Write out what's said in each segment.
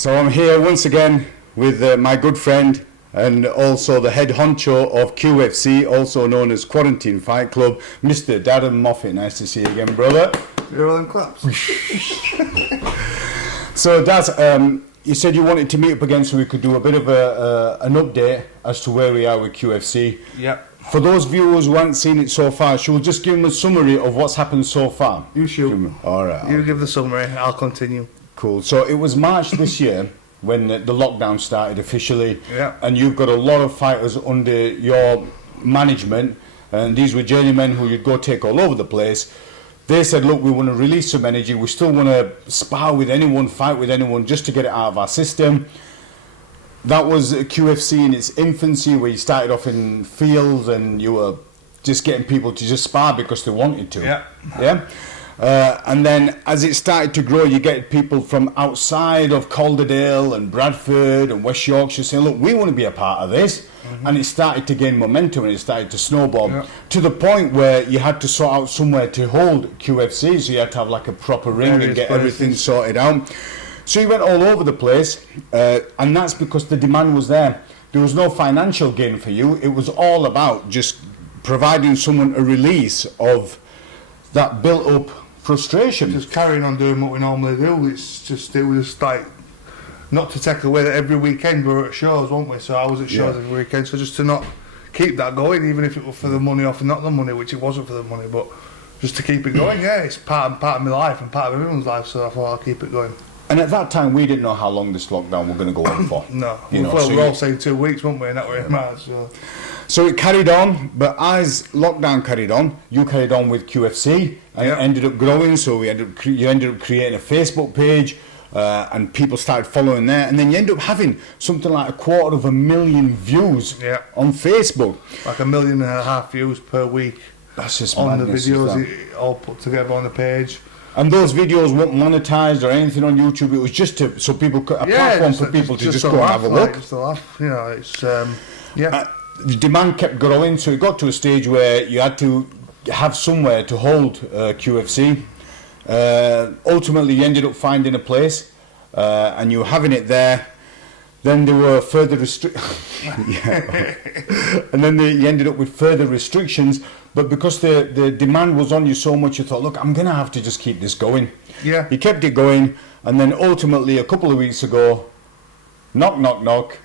So I'm here once again with my good friend and also the head honcho of Qfc, also known as Quarantine Fight Club, Mr. Daz Moffitt. Nice to see you again, brother. You're all them claps. So Daz, you said you wanted to meet up again so we could do a bit of an update as to where we are with QFC. Yep. For those viewers who haven't seen it so far, should we just give them a summary of what's happened so far? You should. All right. You give the summary, I'll continue. Cool. So it was March this year when the lockdown started officially, Yeah. and you've got a lot of fighters under your management, and these were journeymen who you'd go take all over the place. They said, look, we want to release some energy, we still want to spar with anyone, fight with anyone, just to get it out of our system. That was QFC in its infancy, where you started off in fields and you were just getting people to just spar because they wanted to. Yeah. Yeah. And then as it started to grow, you get people from outside of Calderdale and Bradford and West Yorkshire saying, look, we want to be a part of this. Mm-hmm. And it started to gain momentum and it started to snowball to the point where you had to sort out somewhere to hold QFC. So you had to have like a proper ring and get everything sorted out. So you went all over the place, and that's because the demand was there. There was no financial gain for you. It was all about just providing someone a release of that built-up frustration. Just carrying on doing what we normally do. It was just like, not to take away that every weekend we were at shows, weren't we? So I was at shows every weekend. So just to not keep that going, even if it was for the money or for not the money, which it wasn't for the money, but just to keep it going. Yeah, it's part of my life and part of everyone's life. So I thought I'll keep it going. And at that time, we didn't know how long this lockdown was going to go on for. No, we were all saying 2 weeks, weren't we? And that were in March. So it carried on, but as lockdown carried on, you carried on with QFC, and it ended up growing. So you ended up creating a Facebook page, and people started following there, and then you end up having something like 250,000 views on Facebook. Like 1.5 million views per week. That's just on madness, the videos all put together on the page. And those videos weren't monetized or anything on YouTube. It was just so people could, a platform for people to just go and have a look. Just a laugh, you know. It's the demand kept growing, so it got to a stage where you had to have somewhere to hold QFC. Ultimately, you ended up finding a place, and you were having it there. Then there were further and then you ended up with further restrictions. But because the demand was on you so much, you thought, look, I'm going to have to just keep this going. Yeah. You kept it going, and then ultimately, a couple of weeks ago, knock, knock, knock.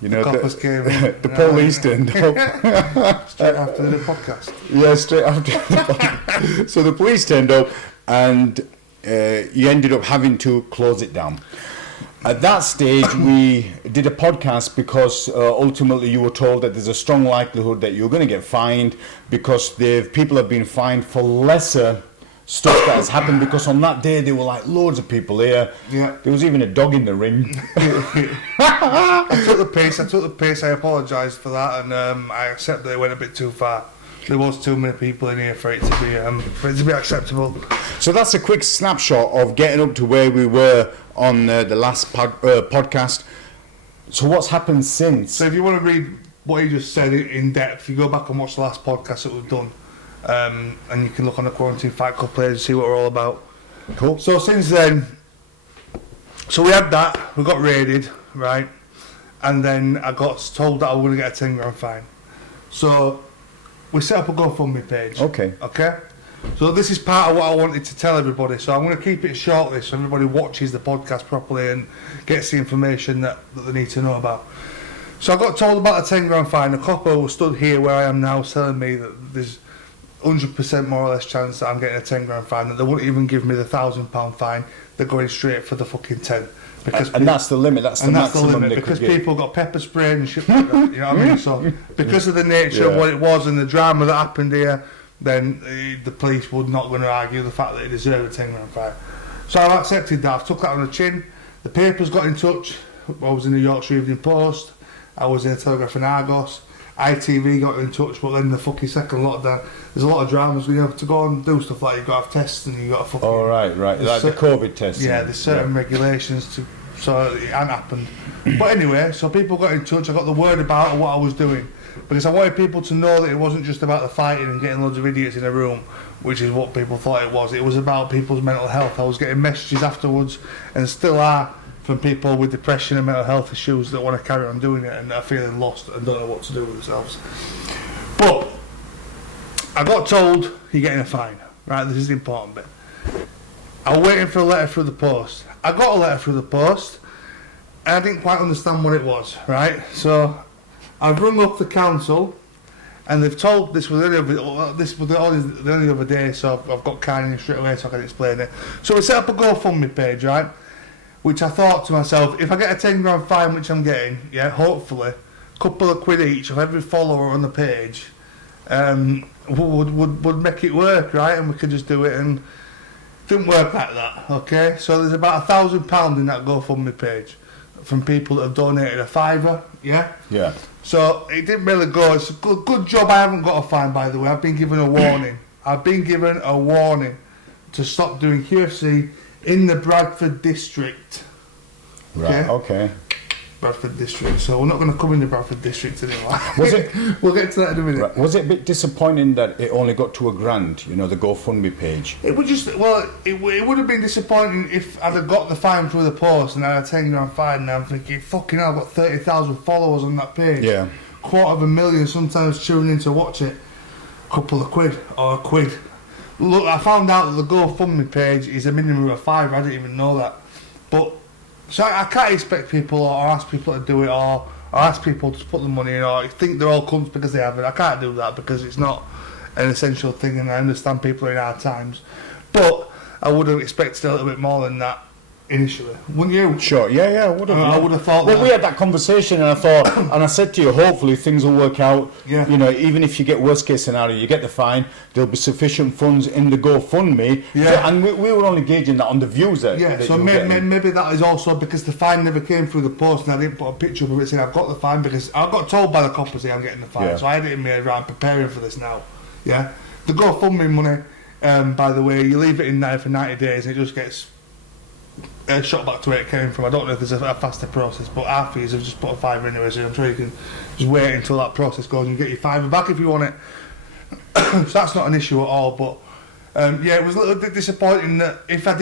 You know, the coppers came in. The police turned up. Straight after the podcast. Yeah, straight after the podcast. So the police turned up, and you ended up having to close it down. At that stage, we did a podcast because ultimately you were told that there's a strong likelihood that you're going to get fined because people have been fined for lesser stuff that has happened, because on that day there were like loads of people here. Yeah. There was even a dog in the ring. I took the piss. I apologised for that, and I accept that it went a bit too far. There was too many people in here for it to be acceptable. So that's a quick snapshot of getting up to where we were on the last podcast. So what's happened since? So if you want to read what he just said in depth, you go back and watch the last podcast that we've done, and you can look on the Quarantine Fight Club page and see what we're all about. Cool. So since then, so we had that, we got raided, right, and then I got told that I was going to get a £10,000 fine. So we set up a GoFundMe page. Okay. So this is part of what I wanted to tell everybody. So I'm going to keep it short, so everybody watches the podcast properly and gets the information that they need to know about. So I got told about a £10,000 fine. A copper who stood here where I am now was telling me that there's 100% more or less chance that I'm getting a £10,000 fine, that they wouldn't even give me the £1,000 fine. They're going straight for the fucking 10. And that's the limit. That's the maximum they because could give. people got pepper sprayed and shit like that. You know what I mean? So because of the nature of what it was and the drama that happened here, then the police were not going to argue the fact that it deserved a £10,000 fine. So I've accepted that. I've took that on the chin. The papers got in touch. I was in the Yorkshire Evening Post. I was in the Telegraph and Argos. ITV got in touch, but then the fucking second lockdown, there's a lot of dramas. We have to go and do stuff like you've got to have tests and you've got to fucking... Oh, right. Like the COVID test. Yeah, there's certain regulations to... So it hadn't happened. But anyway, so people got in touch. I got the word about what I was doing, because I wanted people to know that it wasn't just about the fighting and getting loads of idiots in a room, which is what people thought it was. It was about people's mental health. I was getting messages afterwards, and still are, from people with depression and mental health issues that want to carry on doing it and are feeling lost and don't know what to do with themselves. But I got told you're getting a fine. Right, this is the important bit. I was waiting for a letter through the post. I got a letter through the post, and I didn't quite understand what it was, right? So I've rung up the council, and they've told this was the only other day, so I've got kind of straight away so I can explain it. So we set up a GoFundMe page, right? Which I thought to myself, if I get a 10 grand fine, which I'm getting, yeah, hopefully, a couple of quid each of every follower on the page, would make it work, right? And we could just do it, and it didn't work like that, okay? So there's about £1,000 in that GoFundMe page from people that have donated a £5, yeah? Yeah. So it didn't really go. It's a good job I haven't got a fine, by the way. I've been given a warning. I've been given a warning to stop doing QFC in the Bradford district. Right, okay. Bradford district. So we're not going to come in the Bradford district anymore. Was it? We'll get to that in a minute. Right. Was it a bit disappointing that it only got to £1,000, you know, the GoFundMe page? It would just, well, it would have been disappointing if I'd have got the fine through the post and I had a 10 grand fine and I'm thinking, fucking hell, I've got 30,000 followers on that page. Yeah. 250,000 sometimes tuning in to watch it. A couple of quid or a quid. Look, I found out that the GoFundMe page is a minimum of £5. I didn't even know that. But so I can't expect people or ask people to do it or ask people to put the money in or think they're all cunts because they have it. I can't do that because it's not an essential thing, and I understand people are in hard times. But I would have expected a little bit more than that initially, wouldn't you? Sure, yeah, I would have. I would have thought. Well, we had that conversation, and I thought, and I said to you, hopefully things will work out. Yeah. You know, even if you get worst case scenario, you get the fine. There'll be sufficient funds in the GoFundMe. Yeah. And we were only gauging that on the views that. Yeah. that So you were getting. maybe that is also because the fine never came through the post, and I didn't put a picture up of it saying I've got the fine because I got told by the coppers I'm getting the fine. Yeah. So I had it in my head, right, I'm preparing for this now. Yeah. The GoFundMe money, by the way, you leave it in there for 90 days, and it just gets shot back to where it came from. I don't know if there's a faster process, but our fees have just put a £5 anyway, so I'm sure you can just wait until that process goes and get your £5 back if you want it. So that's not an issue at all. But yeah, it was a little bit disappointing that if I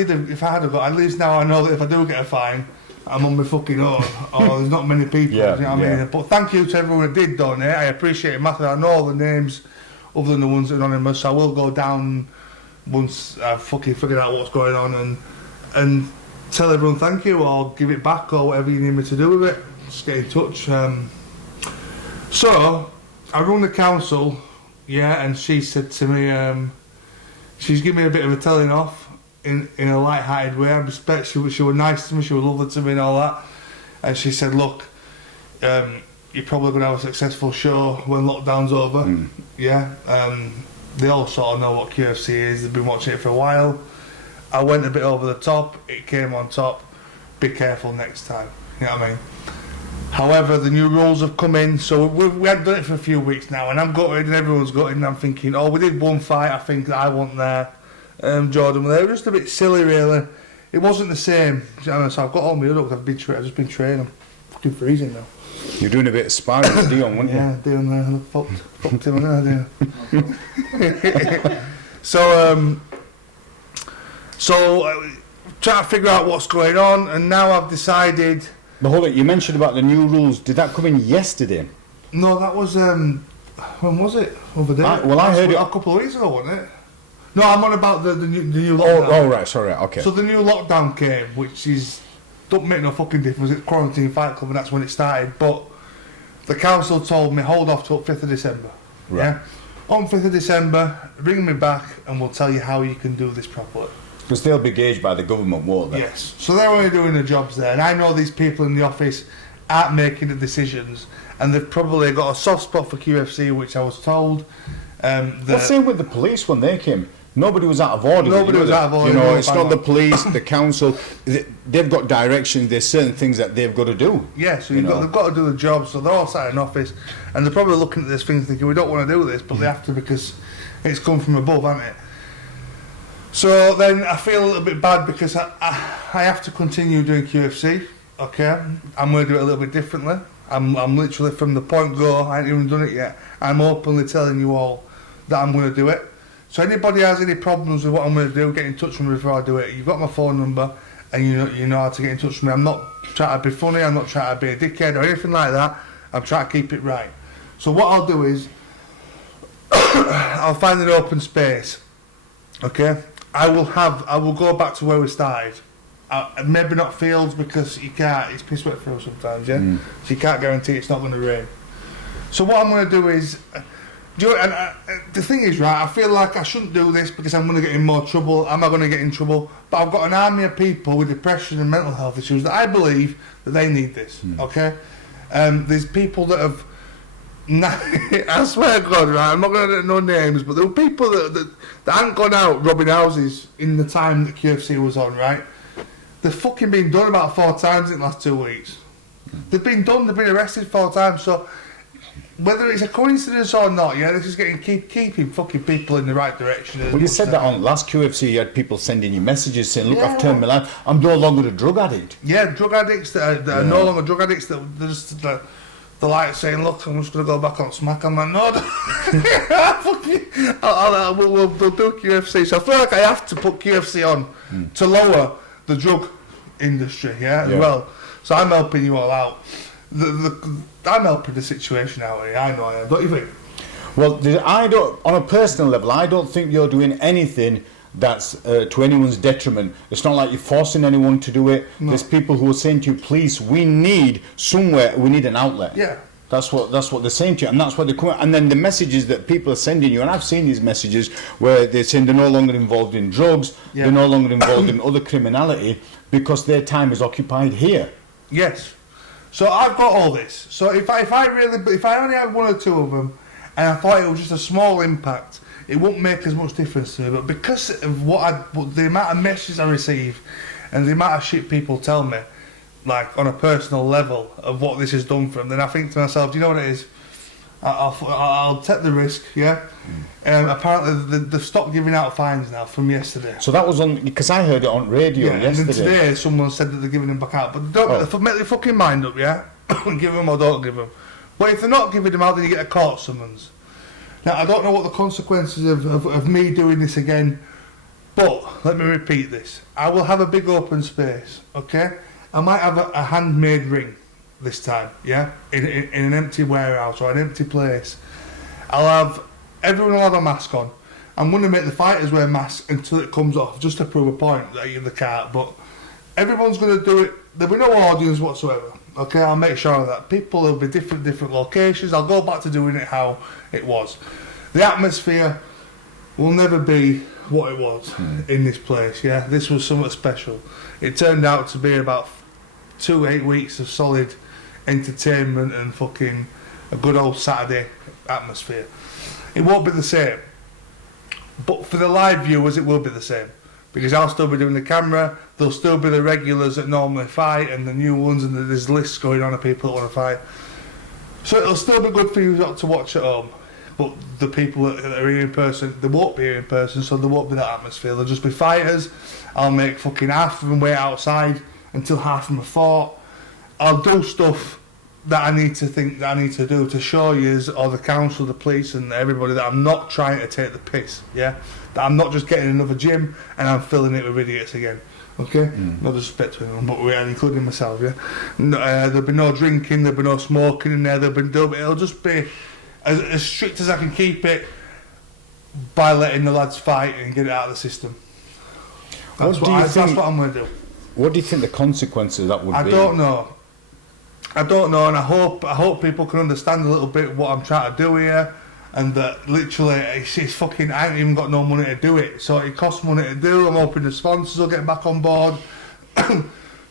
had got, at least now I know that if I do get a fine, I'm on my fucking own, or there's not many people. Yeah, you know what I mean? But thank you to everyone who did donate. I appreciate it massively. I know all the names other than the ones that are anonymous, so I will go down once I've fucking figured out what's going on and tell everyone thank you or give it back or whatever you need me to do with it. Just get in touch. So I rung the council, yeah, and she said to me, she's given me a bit of a telling off in a light-hearted way. I respect she was nice to me, she was lovely to me and all that. And she said, look, you're probably going to have a successful show when lockdown's over. Yeah. They all sort of know what QFC is, they've been watching it for a while. I went a bit over the top, it came on top. Be careful next time, you know what I mean? However, the new rules have come in, so we had done it for a few weeks now, and I'm gutted and everyone's gutted, and I'm thinking, oh, we did one fight, I think, that I wasn't there. Jordan was there, it was just a bit silly, really. It wasn't the same, you know, so I've got all my other, I've just been training, I'm fucking freezing now. You're doing a bit of sparring with Dion, weren't you? Yeah, Dion, fucked him on there, So, trying to figure out what's going on, and now I've decided. But hold on, you mentioned about the new rules. Did that come in yesterday? No, that was when was it? Over there. I heard it a couple of weeks ago, wasn't it? No, I'm on about the new lockdown. Oh, right, sorry, okay. So the new lockdown came, which is don't make no fucking difference. It's Quarantine Fight Club, and that's when it started. But the council told me hold off till 5th of December. Right. Yeah. On 5th of December, ring me back, and we'll tell you how you can do this properly. Because they'll be gauged by the government, won't they? Yes. So they're only doing the jobs there. And I know these people in the office aren't making the decisions. And they've probably got a soft spot for QFC, which I was told. The same with the police when they came. Nobody was out of order. Nobody was out of order. You know, it's not the police, the council. They've got directions. There's certain things that they've got to do. Yeah, so they've got to do the job. So they're all sat in office. And they're probably looking at this thing thinking, we don't want to do this, but they have to because it's come from above, hasn't it? So then I feel a little bit bad because I have to continue doing QFC, okay? I'm going to do it a little bit differently. I'm literally from the point go, I ain't even done it yet. I'm openly telling you all that I'm going to do it. So anybody has any problems with what I'm going to do, get in touch with me before I do it. You've got my phone number. and you know how to get in touch with me. I'm not trying to be funny, I'm not trying to be a dickhead or anything like that. I'm trying to keep it right. So what I'll do is, I'll find an open space, okay? I will go back to where we started. Maybe not fields, because you can't, it's piss wet through sometimes, yeah? So you can't guarantee it's not going to rain. So what I'm going to do is, the thing is, right, I feel like I shouldn't do this because I'm going to get in more trouble. Am I going to get in trouble? But I've got an army of people with depression and mental health issues that I believe that they need this, okay? There's people that have, I swear to God, right, I'm not going to no names, but there were people that hadn't gone out robbing houses in the time that QFC was on, right? They've fucking been done about 4 times in the last 2 weeks. They've been arrested 4 times, so whether it's a coincidence or not, yeah, this is keeping fucking people in the right direction. Well, you said that on last QFC, you had people sending you messages saying, look, I've turned my life, I'm no longer a drug addict. Yeah, drug addicts that are no longer drug addicts, they're like saying, look, I'm just going to go back on smack. I'm like, no, we'll do QFC. So I feel like I have to put QFC on to lower the drug industry, as well. So I'm helping you all out. I'm helping the situation out here, I know I am. Don't you think? Well, on a personal level, I don't think you're doing anything that's to anyone's detriment. It's not like you're forcing anyone to do it. No. There's people who are saying to you, please, we need an outlet. Yeah. That's what they're saying to you, and that's what they're coming. And then the messages that people are sending you, and I've seen these messages where they're saying they're no longer involved in drugs, they're no longer involved in other criminality because their time is occupied here. Yes. So I've got all this. So if I only had 1 or 2 of them, and I thought it was just a small impact, it wouldn't make as much difference to me. But because of the amount of messages I receive, and the amount of shit people tell me, like on a personal level of what this has done for them, then I think to myself, do you know what it is? I'll take the risk, yeah. Apparently they've stopped giving out fines now from yesterday. So that was on, because I heard it on radio yesterday. And then today someone said that they're giving them back out, but don't make their fucking mind up, yeah. Give them or don't give them. But if they're not giving them out, then you get a court summons. Now I don't know what the consequences of me doing this again, but let me repeat this: I will have a big open space, okay? I might have a handmade ring this time, yeah, in an empty warehouse or an empty place. Everyone will have a mask on. I'm going to make the fighters wear masks until it comes off, just to prove a point that you can't. But everyone's going to do it. There'll be no audience whatsoever. Okay, I'll make sure of that. People will be different locations. I'll go back to doing it how it was. The atmosphere will never be what it was in this place. Yeah, this was something special. It turned out to be about 8 weeks of solid entertainment and fucking a good old Saturday atmosphere. It won't be the same, but for the live viewers it will be the same, because I'll still be doing the camera. There'll still be the regulars that normally fight and the new ones, and there's lists going on of people that want to fight, so it'll still be good for you to watch at home. But the people that are here in person, they won't be here in person, so there won't be that atmosphere. They'll just be fighters. I'll make fucking half of them wait outside until half of them are fought. I'll do stuff that I need to do to show you, or the council, the police and everybody, that I'm not trying to take the piss, yeah? That I'm not just getting another gym and I'm filling it with idiots again, okay? No disrespect to anyone, but including myself, yeah? No, there'll be no drinking, there'll be no smoking in there, it'll just be as strict as I can keep it by letting the lads fight and get it out of the system. That's what I'm going to do. What do you think the consequences of that would be? I don't know, and I hope people can understand a little bit what I'm trying to do here, and that literally it's fucking, I ain't even got no money to do it, so it costs money to do. I'm hoping the sponsors will get back on board.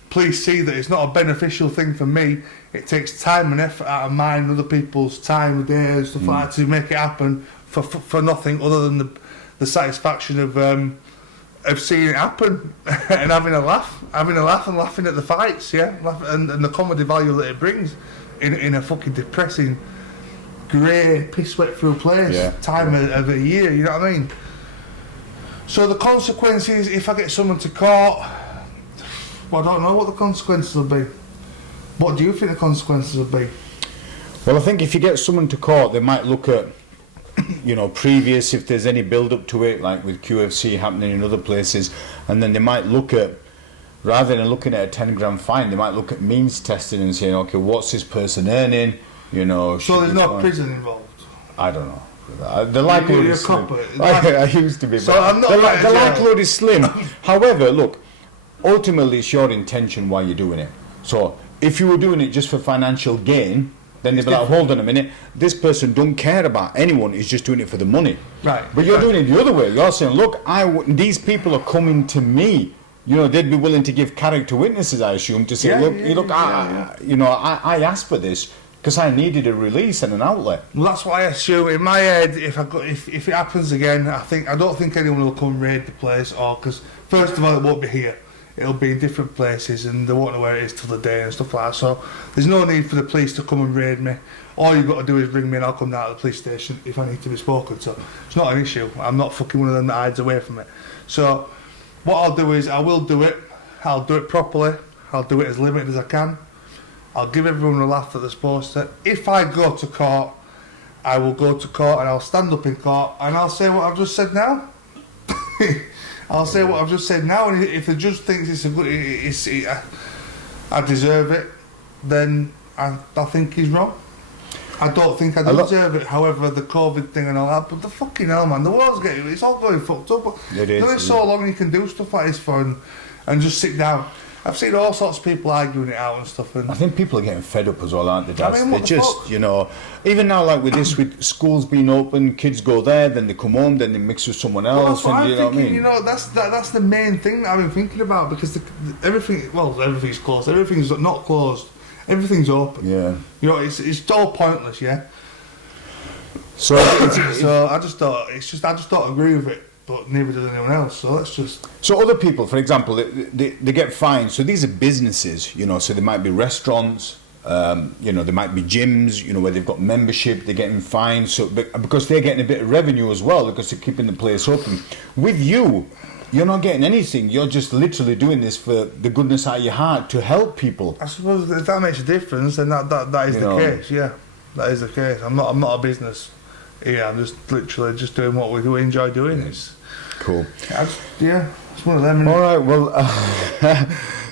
Please see that it's not a beneficial thing for me. It takes time and effort out of mine, other people's time, days, stuff like that, to make it happen for nothing other than the satisfaction of seeing it happen and having a laugh and laughing at the fights, yeah, and the comedy value that it brings in a fucking depressing, grey, piss wet through place of a year, you know what I mean? So the consequences, if I get someone to court, well, I don't know what the consequences will be. What do you think the consequences will be? Well, I think if you get someone to court, they might look at, previous, if there's any build up to it, like with QFC happening in other places, and then they might look at rather than looking at a 10 grand fine, they might look at means testing and saying, okay, what's this person earning? You know. So there's no prison involved? I don't know. The likelihood is slim. I used to be, so but I'm not the likelihood is slim. However, look, ultimately it's your intention why you're doing it. So if you were doing it just for financial gain, then they'd be like, hold on a minute, this person don't care about anyone, he's just doing it for the money. Right. But you're doing it the other way. You're saying, look, these people are coming to me. You know, they'd be willing to give character witnesses, I assume, to say, I asked for this because I needed a release and an outlet. Well, that's what I assume. In my head, if it happens again, I don't think anyone will come and raid the place, or because first of all, it won't be here. It'll be in different places, and they won't know where it is till the day and stuff like that. So there's no need for the police to come and raid me. All you've got to do is ring me, and I'll come down to the police station if I need to be spoken to. It's not an issue. I'm not fucking one of them that hides away from it. So what I'll do is I will do it. I'll do it properly. I'll do it as limited as I can. I'll give everyone a laugh that they're supposed to. If I go to court, I will go to court and I'll stand up in court and I'll say what I've just said now. I'll say what I've just said now, and if the judge thinks it's a good, I deserve it, then I think he's wrong. I don't think I deserve it. However, the COVID thing and all that, but the fucking hell, man, the world's it's all going fucked up. It is. There's so long you can do stuff like this for and just sit down. I've seen all sorts of people arguing it out and stuff. And I think people are getting fed up as well, aren't they, Daz? I mean, they just, you know, even now, like with this, with schools being open, kids go there, then they come home, then they mix with someone else. Well, and, you know what I mean? You know, that's the main thing that I've been thinking about, because everything's closed. Everything's not closed. Everything's open. Yeah. You know, it's all pointless. Yeah. So I just don't agree with it. But neither does anyone else, so let's just... So other people, for example, they get fined. So these are businesses, you know, so there might be restaurants, you know, there might be gyms, you know, where they've got membership, they're getting fined, so because they're getting a bit of revenue as well, because they're keeping the place open. With you, you're not getting anything, you're just literally doing this for the goodness out of your heart, to help people. I suppose if that makes a difference, then that is the case, yeah. That is the case. I'm not a business. Yeah, I'm just literally just doing what we enjoy doing. It's cool. It's one of them. All right, well,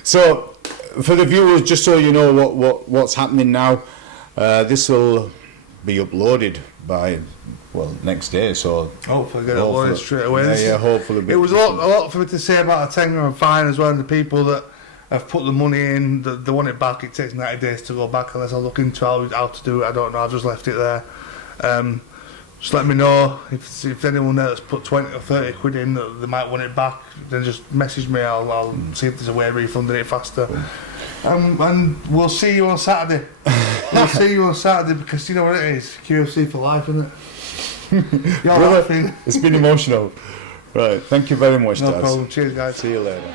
so for the viewers, just so you know what's happening now, this will be uploaded by next day. So hopefully get it uploaded straight away. Yeah, hopefully. It was a lot for me to say about the £10 fine as well, and the people that have put the money in, they want it back. It takes 90 days to go back unless I look into how to do it. I don't know. I've just left it there. Just let me know if anyone there that's put 20 or 30 quid in that they might want it back, then just message me. I'll see if there's a way of refunding it faster. And we'll see you on Saturday. We'll see you on Saturday, because you know what it is, Qfc for life, isn't it? You're laughing. It's been emotional. Right, thank you very much, No Daz. problem. Cheers, guys. See you later.